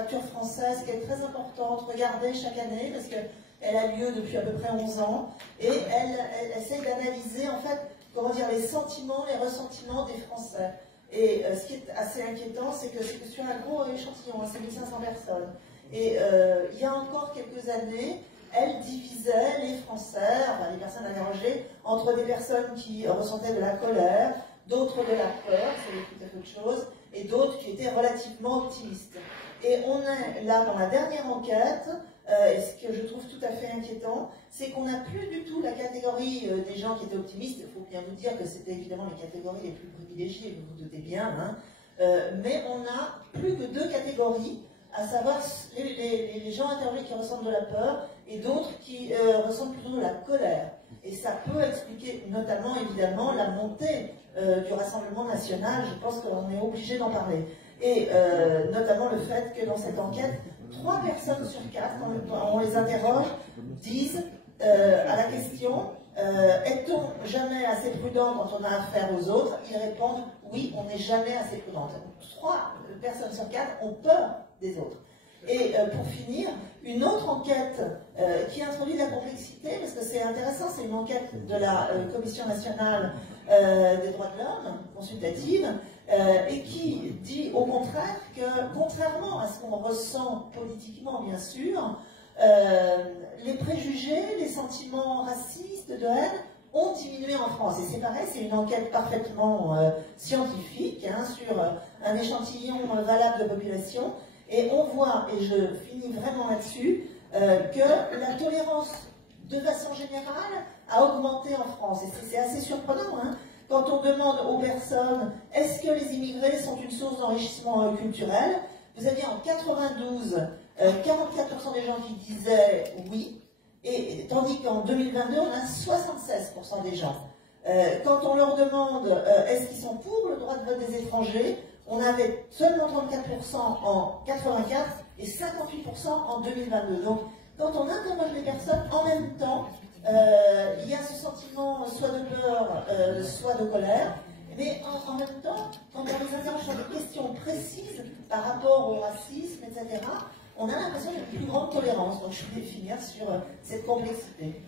fracture française qui est très importante, regardée chaque année, parce qu'elle a lieu depuis à peu près 11 ans, et elle essaie d'analyser, en fait, comment dire, les sentiments, les ressentiments des Français. Et ce qui est assez inquiétant, c'est que c'est sur un gros échantillon, c'est 1500 personnes. Et il y a encore quelques années, elle divisait les Français, enfin les personnes interrogées, entre des personnes qui ressentaient de la colère, d'autres de la peur, c'est tout à fait autre chose, et d'autres qui étaient relativement optimistes. Et on est là dans la dernière enquête, et ce que je trouve tout à fait inquiétant, c'est qu'on n'a plus du tout la catégorie des gens qui étaient optimistes. Il faut bien vous dire que c'était évidemment les catégories les plus privilégiées, vous vous doutez bien, hein. Mais on n'a plus que deux catégories, à savoir les gens interrogés qui ressentent de la peur et d'autres qui ressentent plutôt de la colère. Et ça peut expliquer notamment, évidemment, la montée du Rassemblement national. Je pense qu'on est obligé d'en parler. Et notamment le fait que dans cette enquête, 3 personnes sur 4, quand on les interroge, disent à la question est-on jamais assez prudent quand on a affaire aux autres? Ils répondent oui, on n'est jamais assez prudent. 3 personnes sur 4 ont peur des autres. Et pour finir, une autre enquête qui introduit de la complexité, parce que c'est intéressant, c'est une enquête de la Commission nationale des droits de l'homme, consultative, et qui dit au contraire que, contrairement à ce qu'on ressent politiquement, bien sûr, les préjugés, les sentiments racistes, de haine, ont diminué en France. Et c'est pareil, c'est une enquête parfaitement scientifique, hein, sur un échantillon valable de population. Et on voit, et je finis vraiment là-dessus, que la tolérance, de façon générale, a augmenté en France. Et c'est assez surprenant, hein, quand on demande aux personnes, est-ce que les immigrés sont une source d'enrichissement culturel? Vous aviez en 92, 44% des gens qui disaient oui, et tandis qu'en 2022, on a 76% des gens. Quand on leur demande, est-ce qu'ils sont pour le droit de vote des étrangers? On avait seulement 34% en 84 et 58% en 2022. Donc, quand on interroge les personnes, en même temps, il y a ce sentiment soit de peur, soit de colère. Mais en même temps, quand on les interroge sur des questions précises par rapport au racisme, etc., on a l'impression d'une plus grande tolérance. Donc, je voulais finir sur cette complexité.